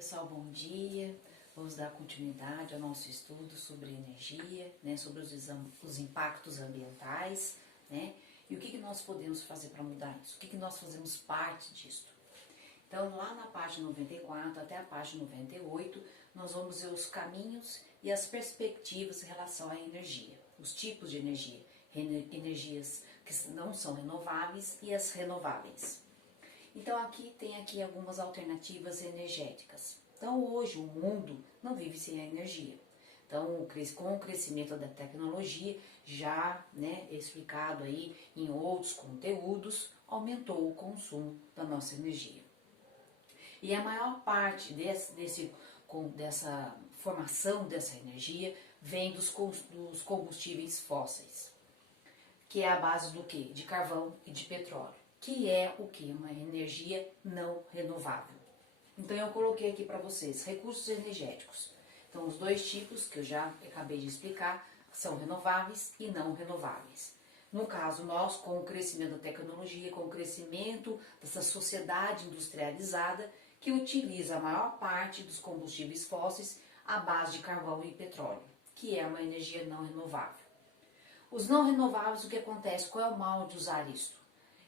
Pessoal, bom dia. Vamos dar continuidade ao nosso estudo sobre energia, sobre os impactos ambientais, e o que nós podemos fazer para mudar isso, o que nós fazemos parte disso. Então, lá na página 94 até a página 98, nós vamos ver os caminhos e as perspectivas em relação à energia, os tipos de energia, energias que não são renováveis e as renováveis. Então aqui tem algumas alternativas energéticas. Então hoje o mundo não vive sem a energia. Então com o crescimento da tecnologia, já explicado aí em outros conteúdos, aumentou o consumo da nossa energia. E a maior parte dessa formação dessa energia vem dos combustíveis fósseis, que é a base do quê? De carvão e de petróleo, que é o que? Uma energia não renovável. Então eu coloquei aqui para vocês recursos energéticos. Então os dois tipos que eu já acabei de explicar são renováveis e não renováveis. No caso, nós, com o crescimento da tecnologia, com o crescimento dessa sociedade industrializada, que utiliza a maior parte dos combustíveis fósseis à base de carvão e petróleo, que é uma energia não renovável. Os não renováveis, o que acontece? Qual é o mal de usar isso?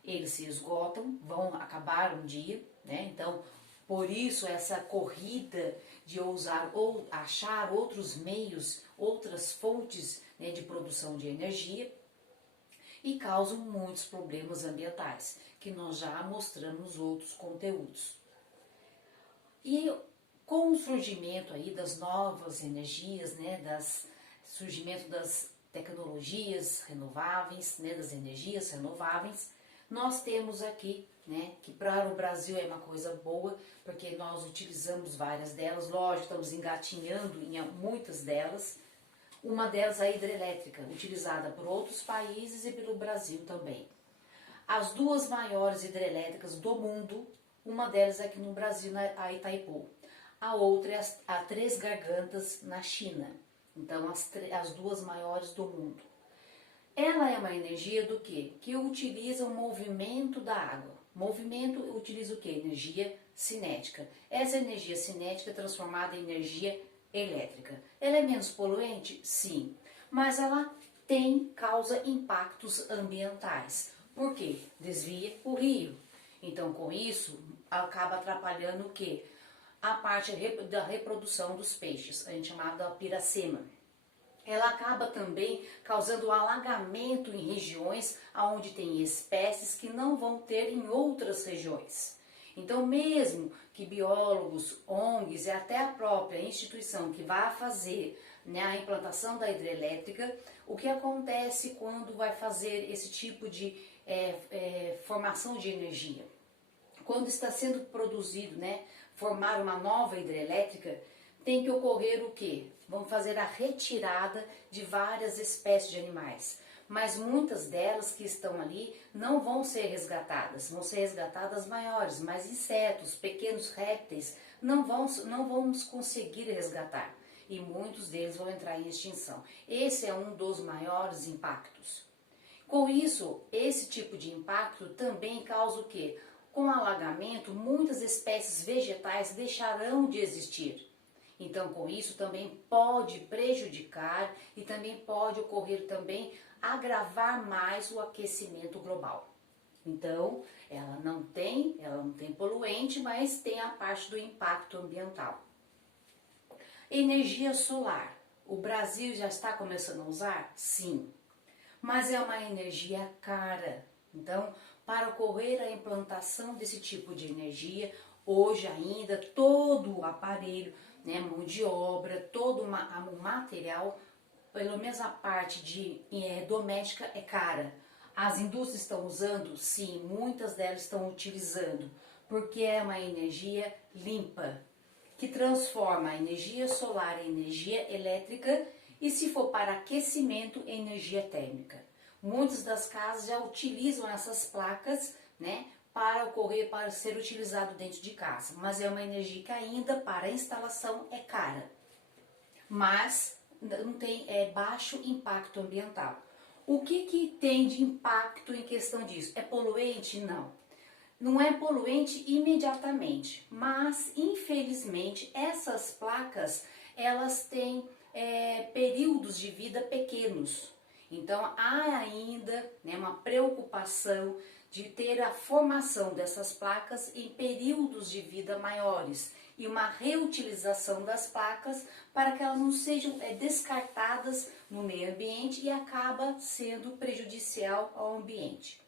Eles se esgotam, vão acabar um dia, Então, por isso essa corrida de usar ou achar outros meios, outras fontes de produção de energia, e causam muitos problemas ambientais, que nós já mostramos nos outros conteúdos. E com o surgimento aí das novas energias, surgimento das tecnologias renováveis, das energias renováveis, nós temos aqui, que para o Brasil é uma coisa boa, porque nós utilizamos várias delas, lógico, estamos engatinhando em muitas delas. Uma delas é a hidrelétrica, utilizada por outros países e pelo Brasil também. As duas maiores hidrelétricas do mundo, uma delas é aqui no Brasil, a Itaipu. A outra é a Três Gargantas, na China. Então, as duas maiores do mundo. Ela é uma energia do quê? Que utiliza o movimento da água. Movimento utiliza o quê? Energia cinética. Essa energia cinética é transformada em energia elétrica. Ela é menos poluente? Sim. Mas ela causa impactos ambientais. Por quê? Desvia o rio. Então, com isso, acaba atrapalhando o quê? A parte da reprodução dos peixes, a gente chamada piracema. Ela acaba também causando alagamento em regiões onde tem espécies que não vão ter em outras regiões. Então, mesmo que biólogos, ONGs e até a própria instituição que vai fazer a implantação da hidrelétrica, o que acontece quando vai fazer esse tipo de formação de energia? Quando está sendo produzido, formar uma nova hidrelétrica, tem que ocorrer o quê? Vão fazer a retirada de várias espécies de animais. Mas muitas delas que estão ali não vão ser resgatadas. Vão ser resgatadas maiores, mas insetos, pequenos répteis, não vamos conseguir resgatar. E muitos deles vão entrar em extinção. Esse é um dos maiores impactos. Com isso, esse tipo de impacto também causa o quê? Com o alagamento, muitas espécies vegetais deixarão de existir. Então, com isso também pode prejudicar e também pode ocorrer também agravar mais o aquecimento global. Então, ela não tem poluente, mas tem a parte do impacto ambiental. Energia solar. O Brasil já está começando a usar? Sim. Mas é uma energia cara. Então, para ocorrer a implantação desse tipo de energia, hoje ainda todo o aparelho, mão de obra, todo o material, pelo menos a parte doméstica é cara. As indústrias estão usando? Sim, muitas delas estão utilizando, porque é uma energia limpa, que transforma a energia solar em energia elétrica e, se for para aquecimento, em energia térmica. Muitas das casas já utilizam essas placas, para ser utilizado dentro de casa, mas é uma energia que ainda para a instalação é cara, mas não tem baixo impacto ambiental. O que tem de impacto em questão disso? É poluente? Não. não é poluente imediatamente, mas infelizmente essas placas elas têm períodos de vida pequenos. Então há ainda, né, uma preocupação de ter a formação dessas placas em períodos de vida maiores e uma reutilização das placas para que elas não sejam descartadas no meio ambiente e acaba sendo prejudicial ao ambiente.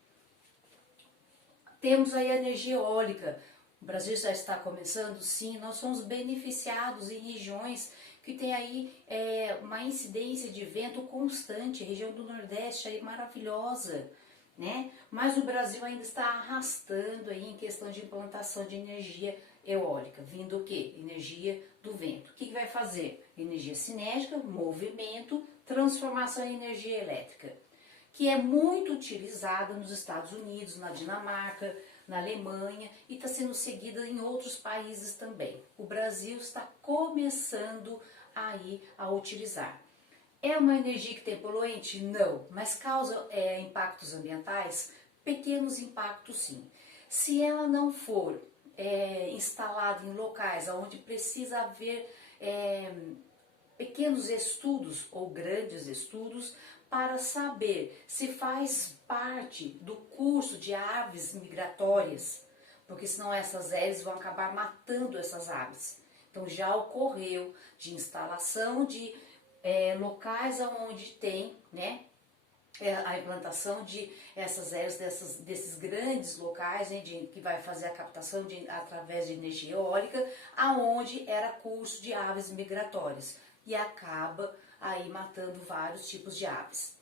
Temos aí a energia eólica. O Brasil já está começando? Sim, nós somos beneficiados em regiões que tem aí uma incidência de vento constante, região do Nordeste aí maravilhosa, né? Mas o Brasil ainda está arrastando aí em questão de implantação de energia eólica, vindo o quê? Energia do vento. O que vai fazer? Energia cinética, movimento, transformação em energia elétrica, que é muito utilizada nos Estados Unidos, na Dinamarca, na Alemanha e está sendo seguida em outros países também. O Brasil está começando aí a utilizar. É uma energia que tem poluente? Não, mas causa impactos ambientais? Pequenos impactos sim. Se ela não for instalada em locais onde precisa haver pequenos estudos ou grandes estudos para saber se faz parte do curso de aves migratórias, porque senão essas hélices vão acabar matando essas aves. Então já ocorreu de instalação de locais onde tem, né, a implantação de essas hélices, desses grandes locais, né, que vai fazer a captação através de energia eólica, aonde era curso de aves migratórias e acaba aí matando vários tipos de aves.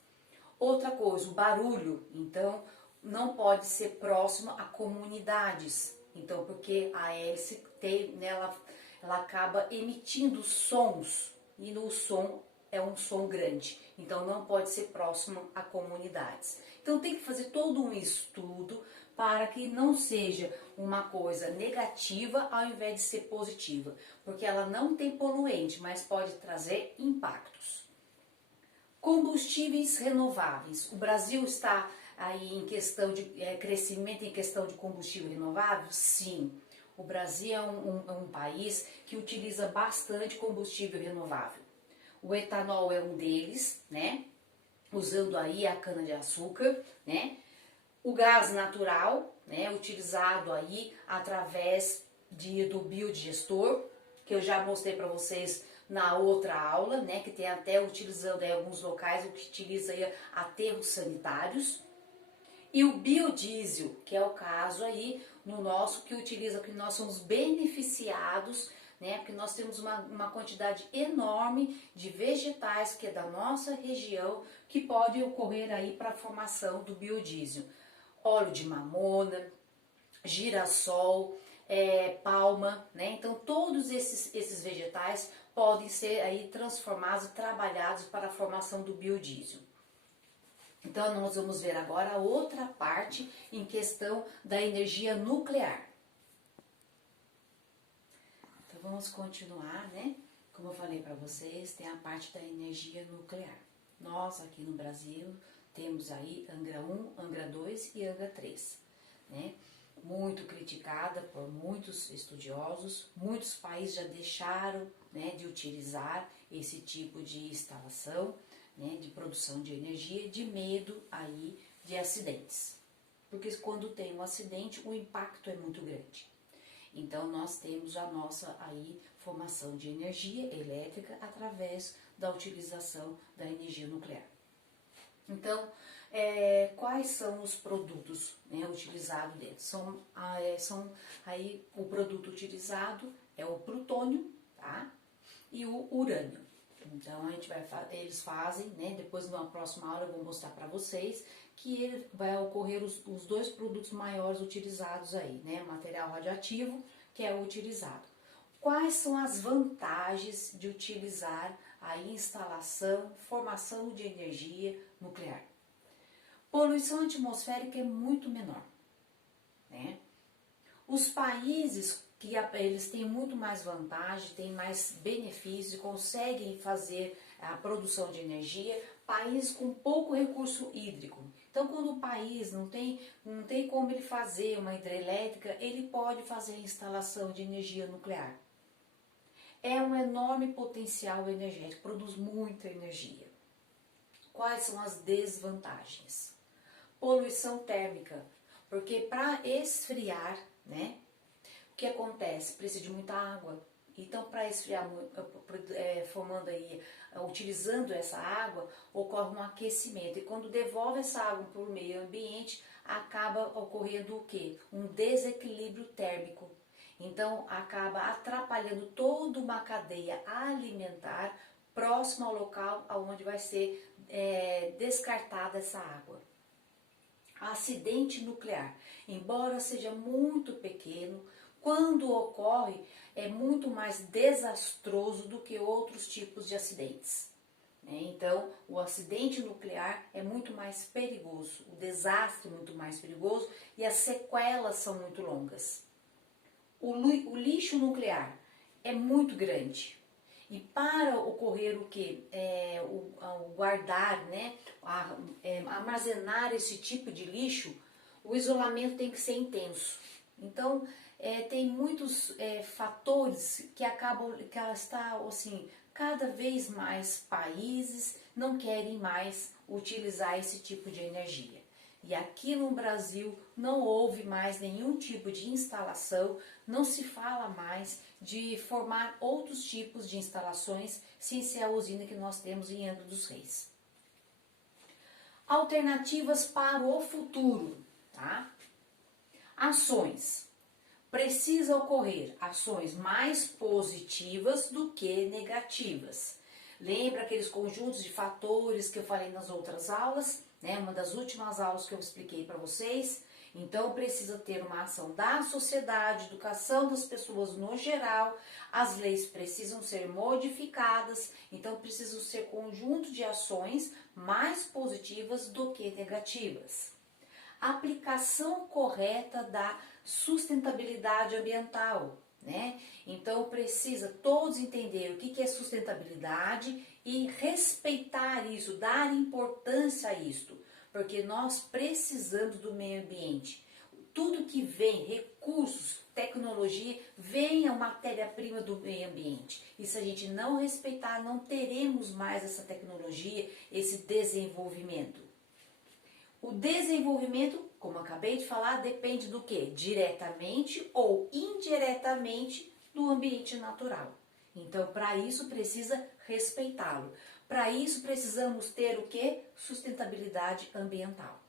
Outra coisa, o barulho, então não pode ser próximo a comunidades, então porque a hélice tem, né, ela acaba emitindo sons e no som é um som grande, então não pode ser próximo a comunidades. Então tem que fazer todo um estudo para que não seja uma coisa negativa ao invés de ser positiva, porque ela não tem poluente, mas pode trazer impactos. Combustíveis renováveis. O Brasil está aí em questão de crescimento em questão de combustível renovável? Sim. O Brasil é um país que utiliza bastante combustível renovável. O etanol é um deles, né? Usando aí a cana-de-açúcar, né? O gás natural, né? Utilizado aí através do biodigestor, que eu já mostrei para vocês na outra aula, né? Que tem até utilizando em alguns locais, que utiliza aí aterros sanitários. E o biodiesel, que é o caso aí no nosso, que utiliza, que nós somos beneficiados, né? Porque nós temos uma quantidade enorme de vegetais que é da nossa região que pode ocorrer aí para a formação do biodiesel. Óleo de mamona, girassol, palma, né? Então todos esses vegetais podem ser aí transformados e trabalhados para a formação do biodiesel. Então nós vamos ver agora a outra parte em questão da energia nuclear. Então vamos continuar, né? Como eu falei para vocês, tem a parte da energia nuclear. Nós aqui no Brasil temos aí Angra 1, Angra 2 e Angra 3, né? Muito criticada por muitos estudiosos, muitos países já deixaram, né, de utilizar esse tipo de instalação, né, de produção de energia, de medo aí de acidentes, porque quando tem um acidente o impacto é muito grande. Então nós temos a nossa aí formação de energia elétrica através da utilização da energia nuclear. Então, quais são os produtos, né, utilizados dentro? São aí o produto utilizado é o plutônio, tá? E o urânio. Então eles fazem, né? Depois numa próxima aula eu vou mostrar para vocês que vai ocorrer os dois produtos maiores utilizados aí, né? Material radioativo que é utilizado. Quais são as vantagens de utilizar a instalação, formação de energia nuclear? Poluição atmosférica é muito menor, né? Os países que eles têm muito mais vantagem, têm mais benefícios, conseguem fazer a produção de energia, países com pouco recurso hídrico, Então, quando o país não tem como ele fazer uma hidrelétrica, ele pode fazer a instalação de energia nuclear. É um enorme potencial energético, produz muita energia. Quais são as desvantagens? Poluição térmica, porque para esfriar, né, o que acontece? Precisa de muita água. Então, para esfriar, formando aí, utilizando essa água, ocorre um aquecimento. E quando devolve essa água para o meio ambiente, acaba ocorrendo o quê? Um desequilíbrio térmico. Então, acaba atrapalhando toda uma cadeia alimentar próxima ao local onde vai ser descartada essa água. Acidente nuclear, embora seja muito pequeno, quando ocorre é muito mais desastroso do que outros tipos de acidentes. Então, o acidente nuclear é muito mais perigoso, o desastre é muito mais perigoso e as sequelas são muito longas. O lixo nuclear é muito grande. E para ocorrer o que? O guardar, né? Armazenar esse tipo de lixo, o isolamento tem que ser intenso. Então, tem muitos fatores que acabam, assim, cada vez mais países não querem mais utilizar esse tipo de energia. E aqui no Brasil não houve mais nenhum tipo de instalação, não se fala mais de formar outros tipos de instalações sem ser a usina que nós temos em Angra dos Reis. Alternativas para o futuro, tá? Ações. Precisa ocorrer ações mais positivas do que negativas. Lembra aqueles conjuntos de fatores que eu falei nas outras aulas? Uma das últimas aulas que eu expliquei para vocês. Então, precisa ter uma ação da sociedade, educação das pessoas no geral, as leis precisam ser modificadas, então precisam ser conjunto de ações mais positivas do que negativas. Aplicação correta da sustentabilidade ambiental, né? Então, precisa todos entender o que é sustentabilidade e respeitar isso, dar importância a isto, porque nós precisamos do meio ambiente. Tudo que vem, recursos, tecnologia, vem a matéria-prima do meio ambiente. E se a gente não respeitar, não teremos mais essa tecnologia, esse desenvolvimento. O desenvolvimento, como acabei de falar, depende do quê? Diretamente ou indiretamente do ambiente natural. Então, para isso precisa respeitá-lo. Para isso precisamos ter o quê? Sustentabilidade ambiental.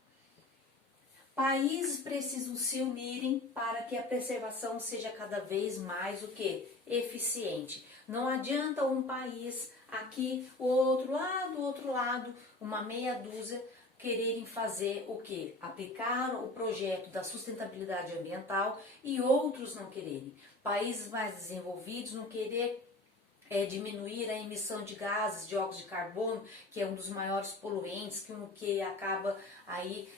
Países precisam se unirem para que a preservação seja cada vez mais o quê? Eficiente. Não adianta um país aqui, o outro lá do outro lado, uma meia dúzia, quererem fazer o quê? Aplicar o projeto da sustentabilidade ambiental e outros não quererem. Países mais desenvolvidos não querer diminuir a emissão de gases, dióxido de carbono, que é um dos maiores poluentes, que acaba aí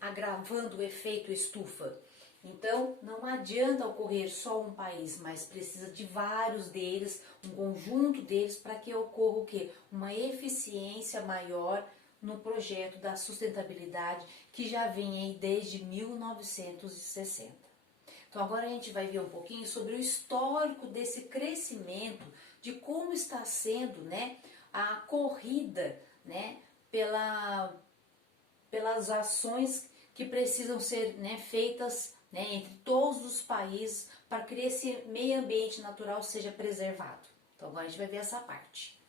agravando o efeito estufa. Então, não adianta ocorrer só um país, mas precisa de vários deles, um conjunto deles, para que ocorra o quê? Uma eficiência maior no projeto da sustentabilidade, que já vem aí desde 1960. Então agora a gente vai ver um pouquinho sobre o histórico desse crescimento, de como está sendo, né, a corrida, né, pelas ações que precisam ser, né, feitas, né, entre todos os países para que esse meio ambiente natural seja preservado. Então agora a gente vai ver essa parte.